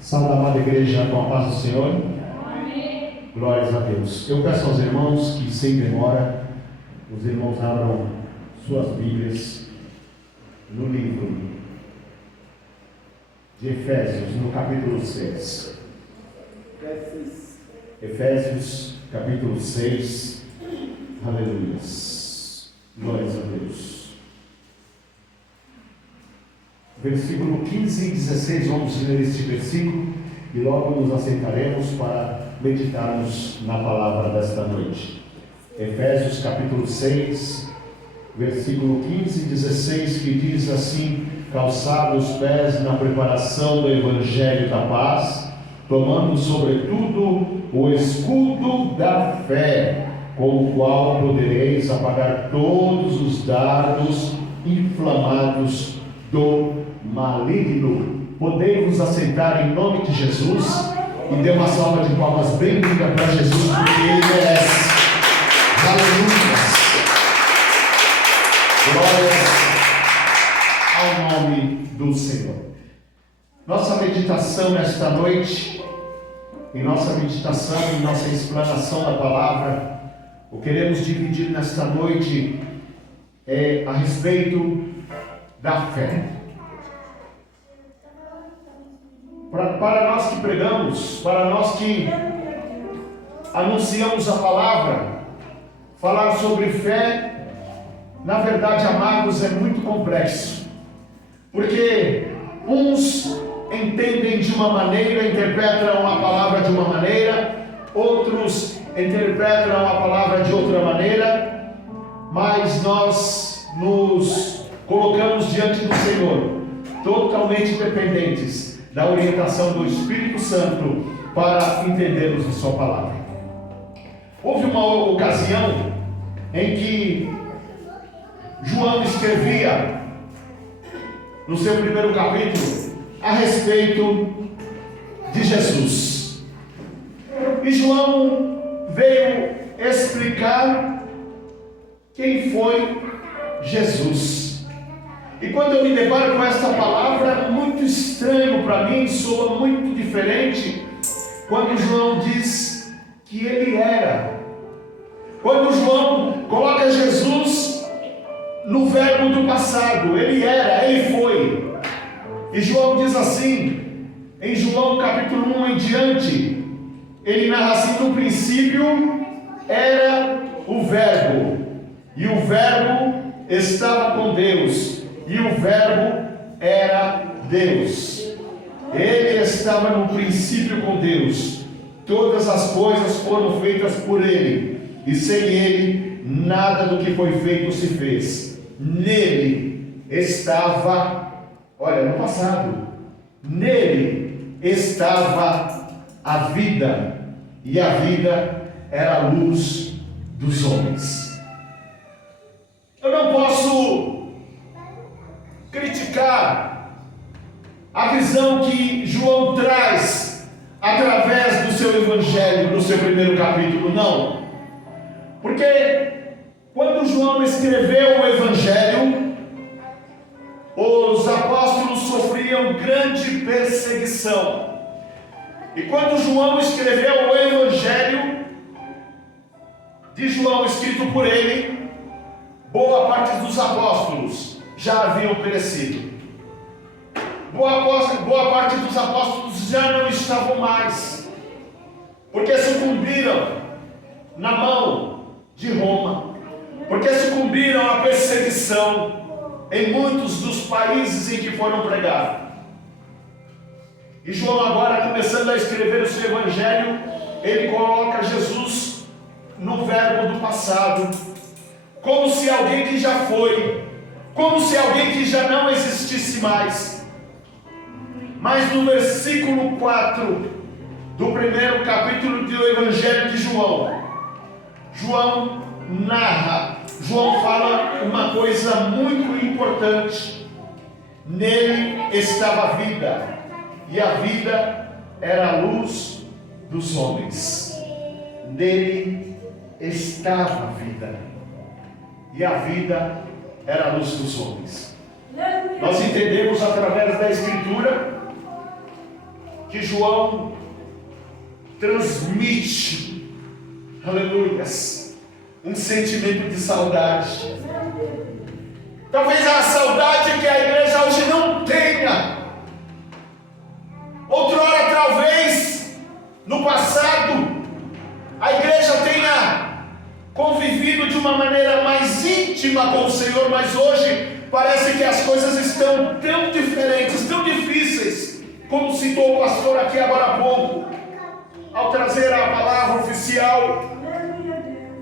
Salve, amada igreja, com a paz do Senhor. Amém. Glórias a Deus. Eu peço aos irmãos que, sem demora, os irmãos abram suas Bíblias no livro de Efésios, no capítulo 6. Efésios, capítulo 6. Aleluia. Glórias a Deus. Versículo 15 e 16, vamos ler este versículo e logo nos assentaremos para meditarmos na palavra desta noite. Efésios capítulo 6, versículo 15 e 16, que diz assim: calçados os pés na preparação do Evangelho da paz, tomando sobretudo o escudo da fé, com o qual podereis apagar todos os dardos inflamados do maligno. Podemos assentar em nome de Jesus e dê uma salva de palmas bem linda para Jesus, porque Ele merece. Aleluia. Glórias ao nome do Senhor. Nossa meditação nesta noite, em nossa explanação da palavra, o que queremos dividir nesta noite é a respeito da fé. Para nós que pregamos, para nós que anunciamos a palavra, falar sobre fé, na verdade, amados, é muito complexo, porque uns entendem de uma maneira, interpretam a palavra de uma maneira, outros interpretam a palavra de outra maneira, mas nós nos colocamos diante do Senhor, totalmente dependentes da orientação do Espírito Santo para entendermos a sua palavra. Houve uma ocasião em que João escrevia no seu primeiro capítulo a respeito de Jesus. E João veio explicar quem foi Jesus. E quando eu me deparo com esta palavra, é muito estranho para mim, soa muito diferente quando João diz que ele era. Quando João coloca Jesus no verbo do passado, ele era, ele foi. E João diz assim, em João capítulo 1 em diante, ele narra assim: no princípio era o verbo, e o verbo estava com Deus, e o verbo era Deus. Ele estava no princípio com Deus. Todas as coisas foram feitas por Ele, e sem Ele nada do que foi feito se fez. Nele estava, olha, no passado, nele estava a vida, e a vida era a luz dos homens. Eu não posso criticar a visão que João traz através do seu evangelho, no seu primeiro capítulo, não. Porque quando João escreveu o evangelho, os apóstolos sofriam grande perseguição. E quando João escreveu o evangelho de João, escrito por ele, boa parte dos apóstolos já haviam perecido. Boa parte dos apóstolos já não estavam mais, porque sucumbiram na mão de Roma, porque sucumbiram à perseguição em muitos dos países em que foram pregar. E João, agora começando a escrever o seu evangelho, ele coloca Jesus no verbo do passado, como se alguém que já foi, como se alguém que já não existisse mais. Mas no versículo 4 do primeiro capítulo do Evangelho de João, João narra, João fala uma coisa muito importante: nele estava a vida, e a vida era a luz dos homens. Nele estava a vida, e a vida era a luz dos homens. Nós entendemos através da Escritura que João transmite, aleluias, um sentimento de saudade. Talvez a saudade que a igreja hoje não tenha. Outrora, talvez, no passado, a igreja tenha convivido de uma maneira mais íntima com o Senhor, mas hoje parece que as coisas estão tão diferentes, tão difíceis, como citou o pastor aqui agora há pouco, ao trazer a palavra oficial,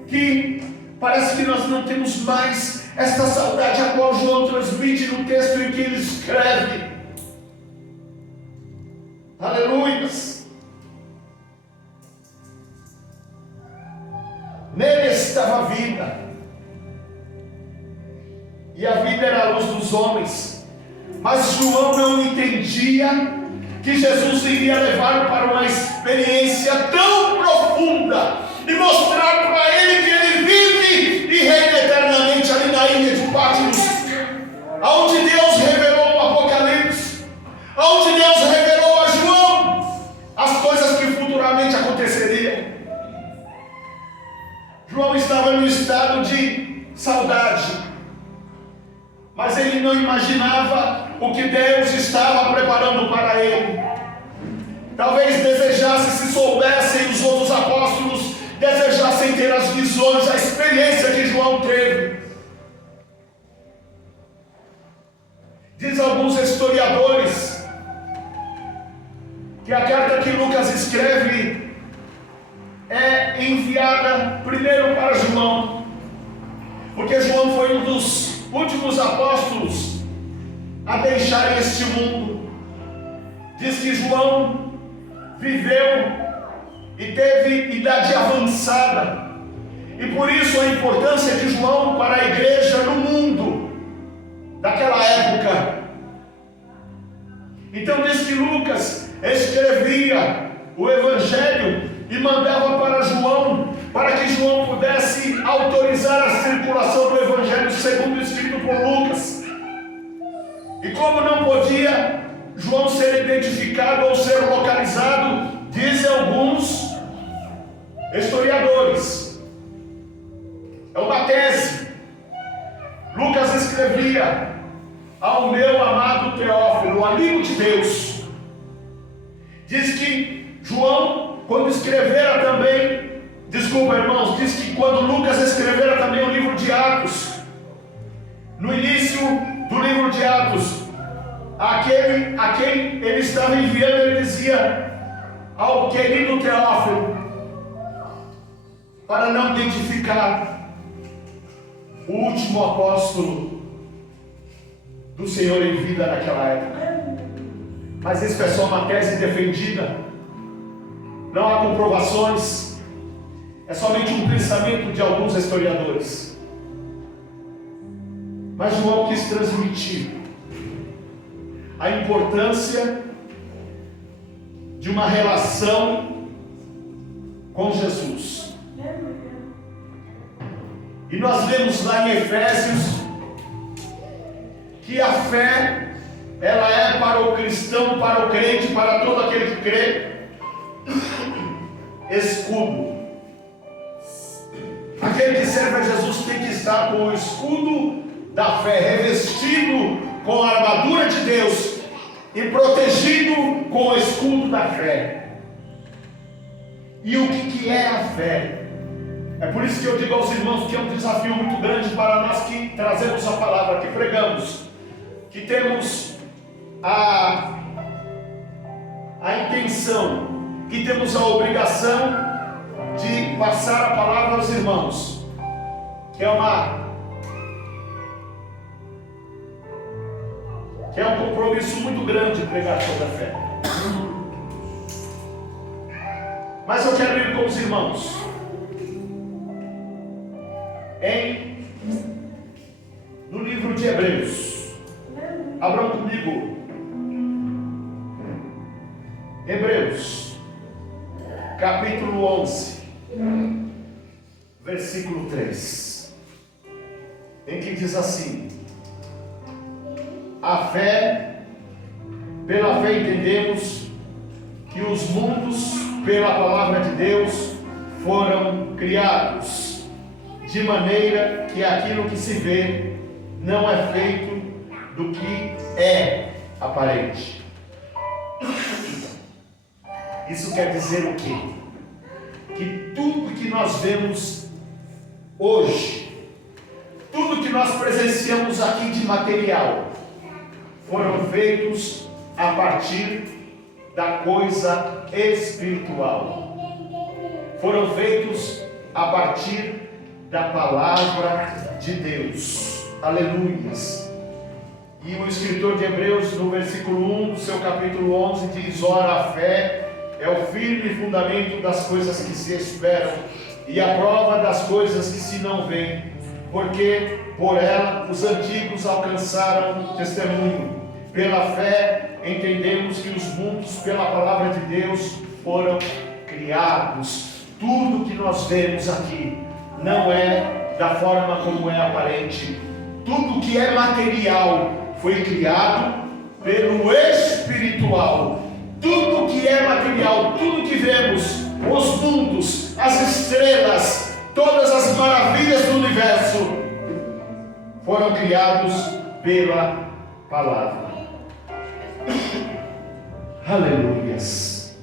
que parece que nós não temos mais esta saudade a qual João transmite no texto em que ele escreve. Aleluias! Nele estava a vida, e a vida era a luz dos homens, mas João não entendia que Jesus iria levar para uma experiência tão profunda e mostrar para ele que ele vive e reina eternamente ali na ilha de Patmos, aonde Deus revelou o Apocalipse, aonde Deus revelou a João as coisas que futuramente aconteceriam. João estava no estado de saudade, mas ele não imaginava o que Deus estava preparando para ele. Talvez desejasse, se soubessem os outros apóstolos, desejassem ter as visões, a experiência que João teve. Diz alguns historiadores que a carta que Lucas escreve é enviada primeiro para João, porque João foi um dos últimos apóstolos a deixarem este mundo. Diz que João viveu e teve idade avançada, e por isso a importância de João para a igreja no mundo daquela época. Então diz que Lucas escrevia o evangelho e mandava para João, para que João pudesse autorizar a circulação do evangelho segundo escrito por Lucas. E como não podia João ser identificado ou ser localizado, dizem alguns historiadores, é uma tese. Lucas escrevia: ao meu amado Teófilo, amigo de Deus. Diz que João, quando escrevera também, desculpa irmãos, diz que quando Lucas escrevera também o livro de Atos, no início do livro de Atos, a quem ele estava enviando, ele dizia: ao querido Teófilo, para não identificar o último apóstolo do Senhor em vida naquela época. Mas isso é só uma tese defendida, não há comprovações, é somente um pensamento de alguns historiadores. Mas João quis transmitir a importância de uma relação com Jesus. E nós vemos lá em Efésios que a fé, ela é para o cristão, para o crente, para todo aquele que crê, escudo. Aquele que serve a Jesus tem que estar com o escudo da fé, revestido com a armadura de Deus e protegido com o escudo da fé. E o que é a fé? É por isso que eu digo aos irmãos que é um desafio muito grande para nós que trazemos a palavra, que pregamos, que temos a intenção, que temos a obrigação de passar a palavra aos irmãos, que é um compromisso muito grande pregar sobre a fé. Mas eu quero ir com os irmãos no livro de Hebreus. Abram comigo Hebreus capítulo 11, versículo 3, em que diz assim: pela fé entendemos que os mundos, pela palavra de Deus, foram criados, de maneira que aquilo que se vê não é feito do que é aparente. Isso quer dizer o quê? Que tudo que nós vemos hoje, tudo que nós presenciamos aqui de material, foram feitos a partir da coisa espiritual. Foram feitos a partir da palavra de Deus. Aleluias. E o escritor de Hebreus, no versículo 1 do seu capítulo 11, diz: ora, a fé é o firme fundamento das coisas que se esperam e a prova das coisas que se não veem, porque por ela os antigos alcançaram testemunho. Pela fé entendemos que os mundos, pela palavra de Deus, foram criados. Tudo que nós vemos aqui não é da forma como é aparente. Tudo que é material foi criado pelo espiritual. Tudo que é material, tudo que vemos, os mundos, as estrelas, todas as maravilhas do universo, foram criados pela palavra. Aleluias.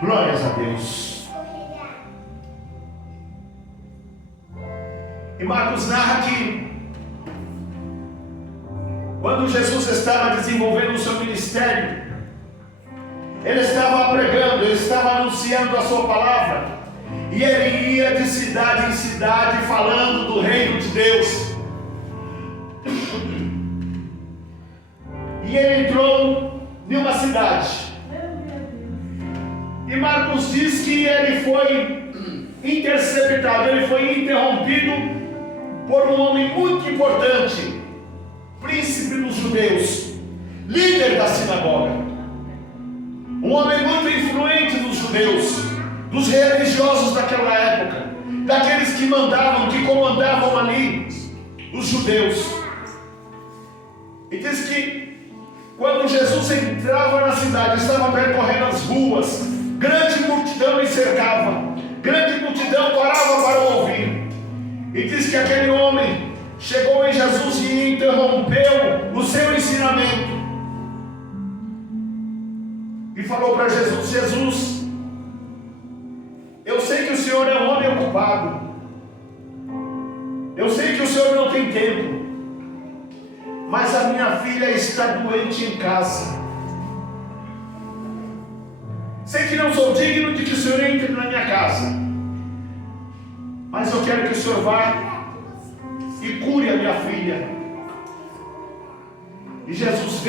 Glórias a Deus. E Marcos narra que quando Jesus estava desenvolvendo o seu ministério, ele estava pregando, ele estava anunciando a sua palavra, e ele ia de cidade em cidade falando do reino de Deus. E ele entrou em uma cidade, e Marcos diz que ele foi interceptado, ele foi interrompido por um homem muito importante, príncipe dos judeus, líder da sinagoga, um homem muito influente dos judeus, dos religiosos daquela época, daqueles que mandavam, que comandavam ali os judeus. E diz que quando Jesus entrava na cidade, estava percorrendo as ruas, grande multidão lhe cercava, grande multidão parava para ouvir. E diz que aquele homem chegou em Jesus e interrompeu o seu ensinamento e falou para Jesus: Jesus, eu sei que o Senhor é um homem ocupado, eu sei que o Senhor não tem tempo, mas a minha filha está doente em casa. Sei que não sou digno de que o Senhor entre na minha casa, mas eu quero que o Senhor vá e cure a minha filha. E Jesus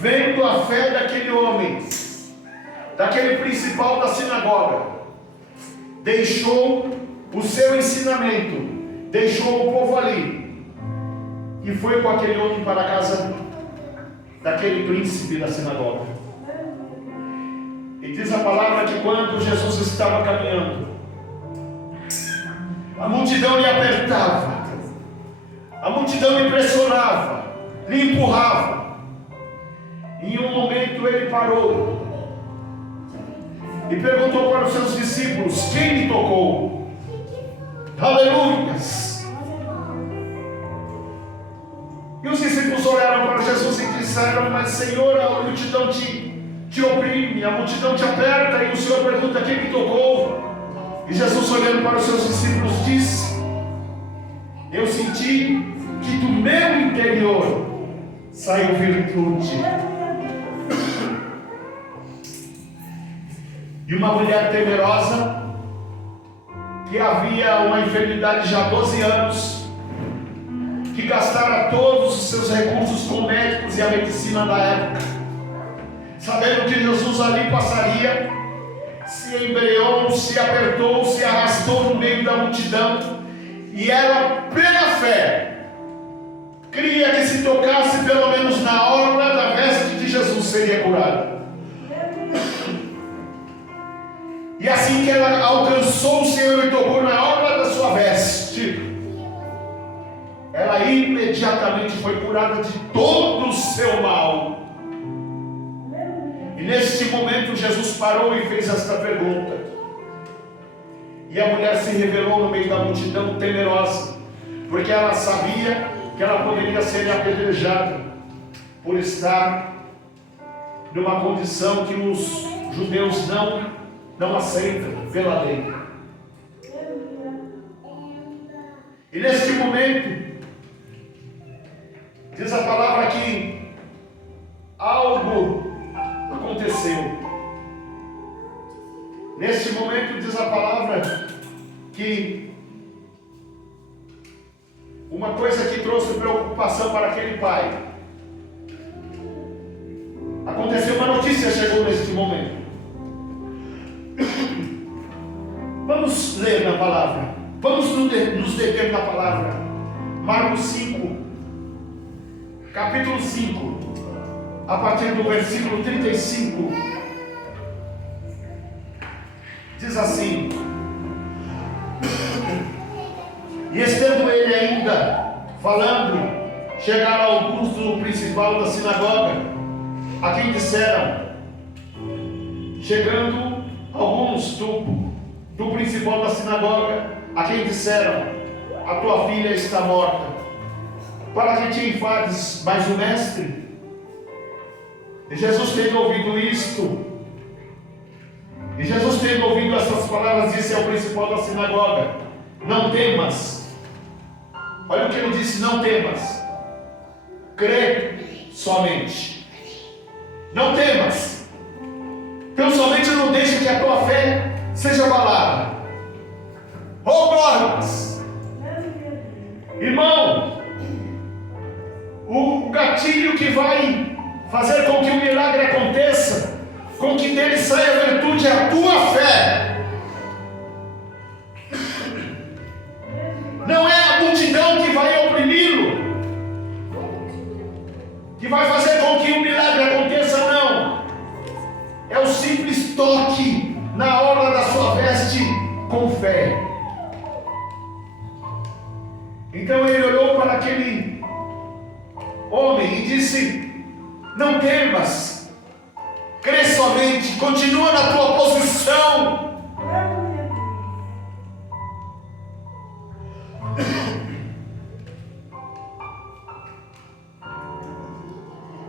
vendo a fé daquele homem, daquele principal da sinagoga, deixou o seu ensinamento, deixou o povo ali e foi com aquele homem para a casa daquele príncipe da sinagoga. E diz a palavra que quando Jesus estava caminhando, a multidão lhe apertava, a multidão lhe pressionava, lhe empurrava. E em um momento ele parou e perguntou para os seus discípulos: quem lhe tocou? Aleluias! E os discípulos olharam para Jesus e disseram: mas Senhor, a multidão te oprime, a multidão te aperta, e o Senhor pergunta: quem me tocou? E Jesus, olhando para os seus discípulos, disse: eu senti que do meu interior saiu virtude. E uma mulher temerosa, que havia uma enfermidade já há 12 anos, que gastara todos os seus recursos com médicos e a medicina da época, sabendo que Jesus ali passaria, se embreou, se apertou, se arrastou no meio da multidão, e ela, pela fé, cria que se tocasse pelo menos na orla da veste de Jesus seria curada. E assim que ela alcançou o Senhor e tocou na orla da sua veste, imediatamente foi curada de todo o seu mal. E nesse momento Jesus parou e fez esta pergunta. E a mulher se revelou no meio da multidão temerosa, porque ela sabia que ela poderia ser apedrejada por estar numa condição que os judeus não aceitam pela lei. E neste momento, diz a palavra que algo aconteceu. Neste momento diz a palavra que uma coisa que trouxe preocupação para aquele pai. Aconteceu, uma notícia chegou neste momento. Vamos ler na palavra. Vamos nos deter na palavra. Marcos 5, capítulo 5, a partir do versículo 35. Diz assim: e estando ele ainda falando, chegaram alguns do principal da sinagoga, a quem disseram, chegando alguns do principal da sinagoga, a quem disseram, a tua filha está morta, para que te enfades mais o mestre? E Jesus, tendo ouvido isto, e Jesus, tendo ouvido essas palavras, disse ao principal da sinagoga, não temas. Olha o que ele disse, não temas, crê somente. Não temas, então somente não deixe que a tua fé seja abalada. Oh glórias! Irmão, o gatilho que vai fazer com que o milagre aconteça, com que dele saia a virtude, é a tua fé. Não é a multidão que vai oprimi-lo, que vai fazer com que o milagre aconteça, não. É o simples toque na orla da sua veste com fé. Então ele olhou para aquele homem e disse, não temas, crê somente, continua na tua posição.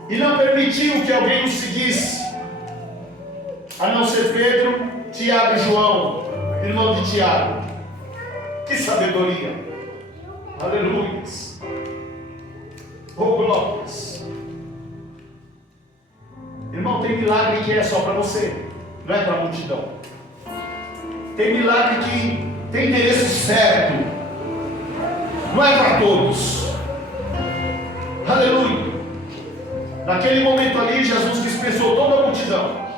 E não permitiu que alguém o seguisse, a não ser Pedro, Tiago e João, irmão de Tiago. Que sabedoria! Aleluia! Oh glórias! Irmão, tem milagre que é só para você, não é para a multidão. Tem milagre que tem endereço certo, não é para todos. Aleluia! Naquele momento ali, Jesus dispensou toda a multidão.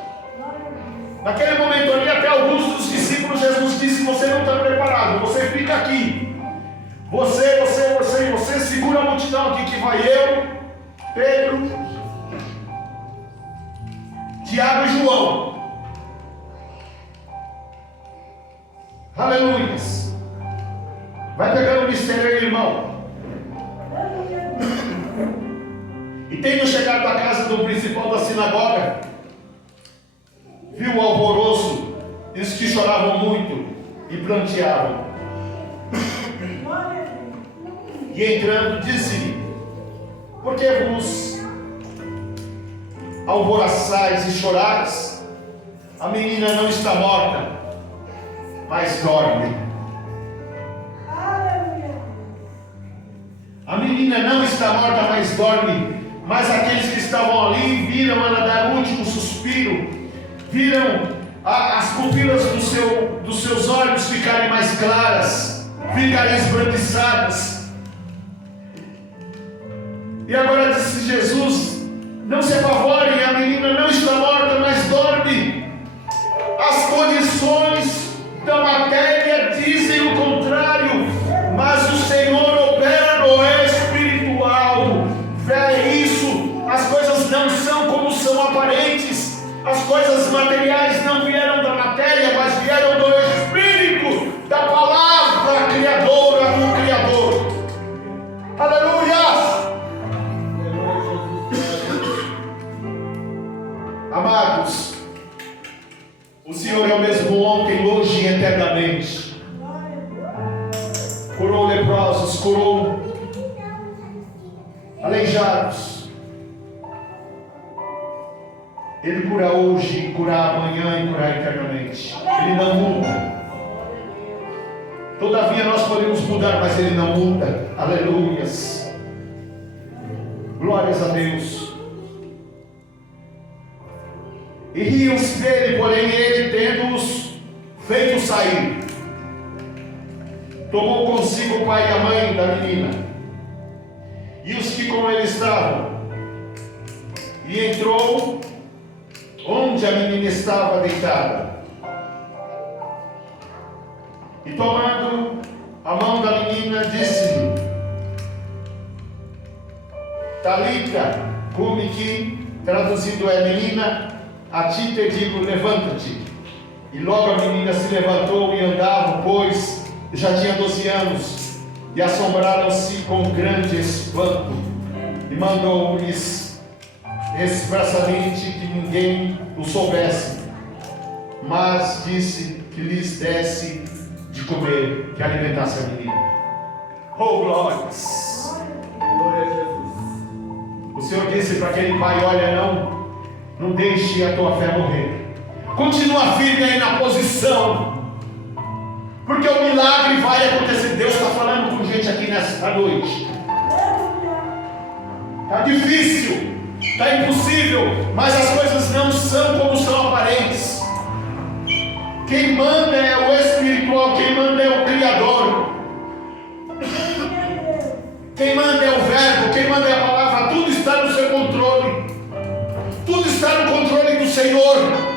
Naquele momento ali, até alguns dos discípulos, Jesus disse, você não está preparado, você fica aqui. Você segura a multidão aqui, que vai eu, Pedro, Tiago e João. Aleluia. Vai pegando o mistério aí, irmão. E tendo chegado à casa do principal da sinagoga, viu o alvoroço, e os que choravam muito e pranteavam. E entrando, disse-lhe, por que vos alvoroçais e chorais? A menina não está morta, mas dorme. A menina não está morta, mas dorme. Mas aqueles que estavam ali viram ela dar o último suspiro, viram as pupilas dos seus olhos ficarem mais claras, ficarem esbranquiçadas. E agora disse Jesus, não se apavorem, a menina não está morta, mas dorme. As condições da matéria dizem o contrário, mas o Senhor opera no espiritual. Vê isso, as coisas não são como são aparentes, as coisas materiais não vieram da matéria, mas vieram do Espírito, da palavra criadora do Criador. Aleluia! curou leprosos, curou aleijados. Ele cura hoje, curar amanhã e curar eternamente. Ele não muda. Todavia nós podemos mudar, mas Ele não muda. Aleluias. Glórias a Deus. E riam-se dele, porém ele, tendo-os feito sair, tomou consigo o pai e a mãe da menina e os que com ele estavam, e entrou onde a menina estava deitada, e tomando a mão da menina, disse-lhe: Talita cumi, que traduzido é: menina, a ti te digo, levanta-te. E logo a menina se levantou e andava, pois já tinha 12 anos, e assombraram-se com grande espanto, e mandou-lhes expressamente que ninguém o soubesse, mas disse que lhes desse de comer, que alimentasse a menina. Oh, glórias! Glória a Jesus. O Senhor disse para aquele pai: olha, não deixe a tua fé morrer. Continua firme aí na posição, porque o milagre vai acontecer. Deus está falando com gente aqui nesta noite. Está difícil, está impossível, mas as coisas não são como são aparentes. Quem manda é o espiritual, quem manda é o Criador, quem manda é o Verbo, quem manda é a palavra. Tudo está no seu controle, tudo está no controle do Senhor.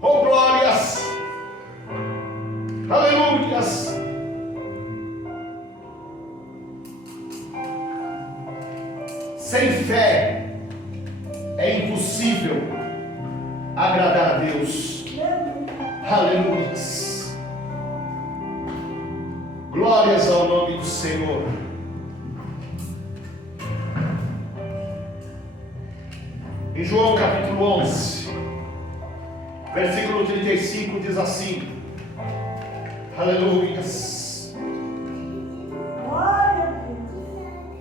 Oh, glórias! Aleluias! Sem fé é impossível agradar a Deus. Aleluias! Glórias ao nome do Senhor. Em João capítulo 11, versículo 35 diz assim: aleluias.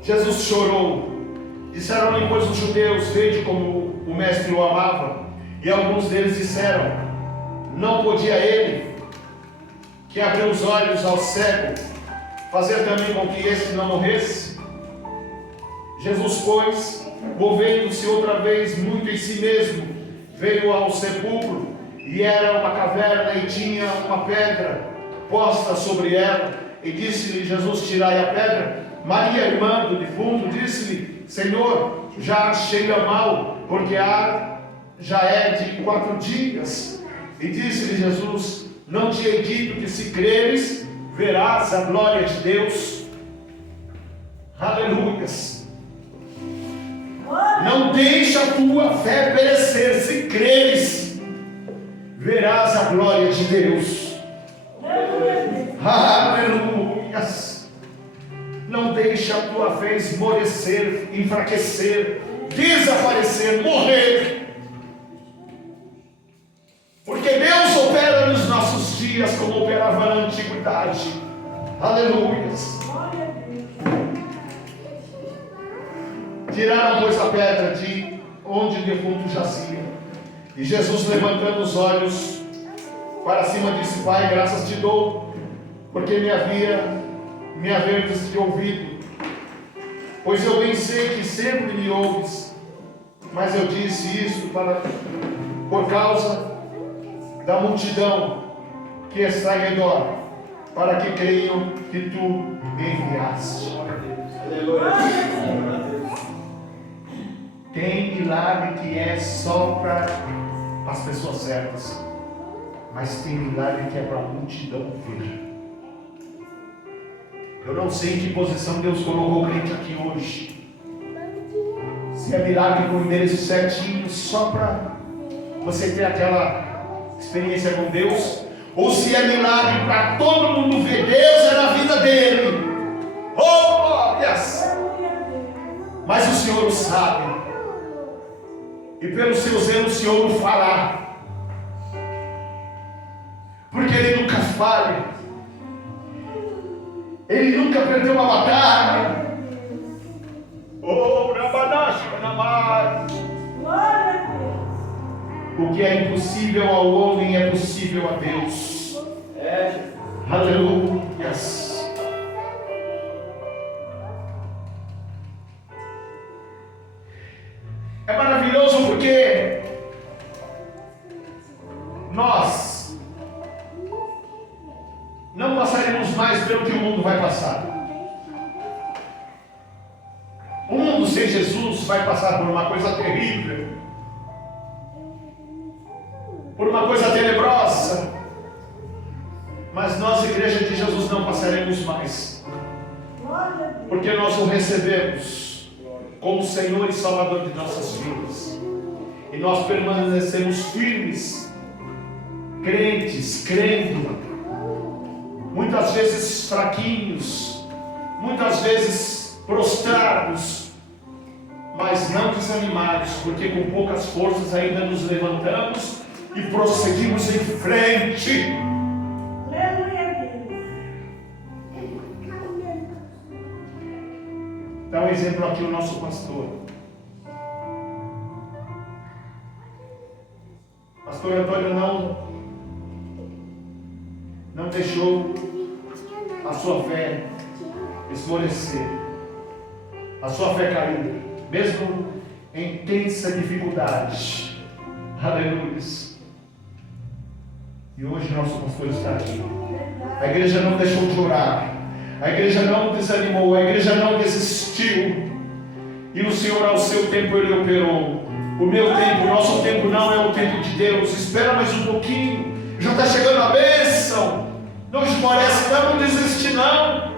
Jesus chorou. Disseram-lhe, pois, os judeus: vede como o mestre o amava. E alguns deles disseram: não podia ele, que abriu os olhos ao cego, fazer também com que este não morresse? Jesus, pois, movendo-se outra vez muito em si mesmo, veio ao sepulcro, e era uma caverna, e tinha uma pedra posta sobre ela. E disse-lhe Jesus: tirai a pedra. Maria, irmã do defunto, disse-lhe: Senhor, já cheira mal, porque já é de 4 dias. E disse-lhe Jesus: não te hei dito que, se creres, verás a glória de Deus? Aleluias. Não deixa a tua fé perecer. Se creres, verás a glória de Deus. Aleluias. Não deixa a tua fé esmorecer, enfraquecer, desaparecer, morrer. Porque Deus opera nos nossos dias como operava na antiguidade. Aleluias. Tiraram, pois, a pedra de onde o defunto jazia. E Jesus, levantando os olhos para cima, disse: Pai, graças te dou, porque me haverdes ouvido. Pois eu bem sei que sempre me ouves, mas eu disse isto por causa da multidão que está em redor, para que creiam que tu me enviaste. Tem milagre que é só para as pessoas certas, mas tem milagre que é para a multidão ver. Eu não sei em que posição Deus colocou o crente aqui hoje. Se é milagre com o endereço certinho, só para você ter aquela experiência com Deus, ou se é milagre para todo mundo ver Deus na vida dele. Oh, glórias! Mas o Senhor o sabe, e pelo seu zelo o Senhor o fará, porque Ele nunca falha. Ele nunca perdeu uma batalha. Oh, Rabanash, Namai. O que é impossível ao homem é possível a Deus. Aleluia. É maravilhoso porque nós não passaremos mais pelo que o mundo vai passar. O mundo sem Jesus vai passar por uma coisa terrível, por uma coisa tenebrosa, mas nós, Igreja de Jesus, não passaremos mais, porque nós o recebemos como Senhor e Salvador de nossas vidas, e nós permanecemos firmes, crentes, crendo, muitas vezes fraquinhos, muitas vezes prostrados, mas não desanimados, porque com poucas forças ainda nos levantamos e prosseguimos em frente. Dá um exemplo aqui o nosso pastor. Pastor Antônio não deixou a sua fé esmorecer, a sua fé cair, mesmo em intensa dificuldade. Aleluia. E hoje nosso pastor está aqui. A igreja não deixou de orar, a igreja não desanimou, a igreja não desistiu. E o Senhor, ao seu tempo, Ele operou. O meu tempo, o nosso tempo não é o tempo de Deus. Espera mais um pouquinho, já está chegando a bênção. Não esmorece, não desiste não.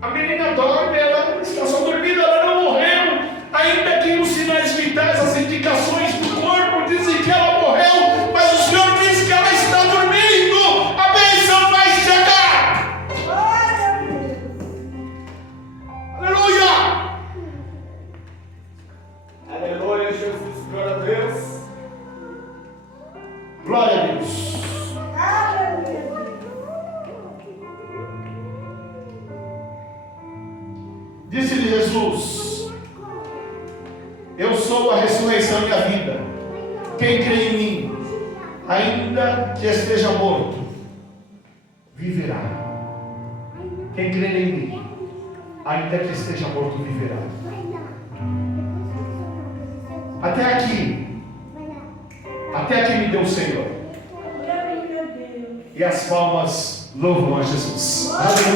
A menina dorme, ela está só dormindo, ela não morreu. Ainda que os sinais vitais, as indicações do corpo dizem que ela morreu, mas o Senhor diz que ela está dormindo. A bênção vai chegar. Aleluia! Aleluia, Jesus, glória a Deus. Glória a Deus. Disse-lhe Jesus: eu sou a ressurreição e a vida. Quem crê em mim, ainda que esteja morto, viverá. Quem crê em mim, ainda que esteja morto, viverá. Até aqui me deu o Senhor. E as palmas louvam a Jesus. Aleluia.